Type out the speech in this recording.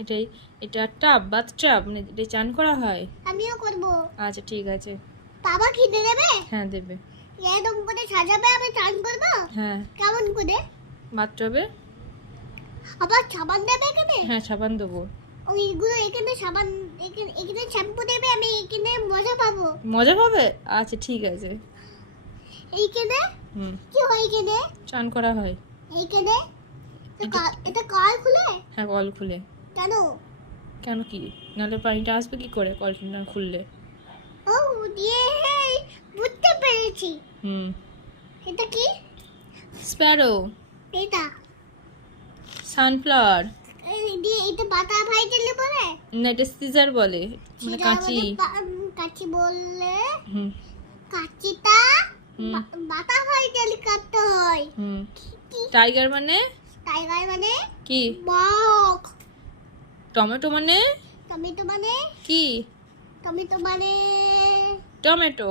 এটাই, এটা tub, bathtub, মানে এটা চান করা হয়। আমিও করব। আচ্ছা ঠিক আছে। বাবা খিদে দেবে? হ্যাঁ দেবে। এরকম করে সাজাবে, আমি চান করব। হ্যাঁ। কেমন করে? বাথটাবে। আবার সাবান দেবে এখানে? হ্যাঁ সাবান দেবো। ওইগুলো এখানে সাবান, এখানে শ্যাম্পু দেবে, আমি এখানে মজা পাবো। মজা পাবে? আচ্ছা ঠিক আছে। এইখানে কি হয়? এখানে চান করা হয়। এইখানে এটা কল খুলে? হ্যাঁ কল খুলে। কেন? কেন কি? নাহলে পানিটা আসবে কি করে কলটা না খুললে? ও দিয়ে বুঝতে পেরেছি। এটা কি? স্প্যারো। এটা সানফ্লাওয়ার। দিয়ে এটা বাতা ভাই দিলে বলে? না এটা সিজার বলে, মানে কাঁচি। কাঁচি বললে? কাঁচিটা হুম। বাতা ভাই দিলে কাটতে হয়। টাইগার মানে? টাইগার মানে কি? বাঘ। টমেটো মানে? টমেটো মানে কি? টমেটো মানে টমেটো।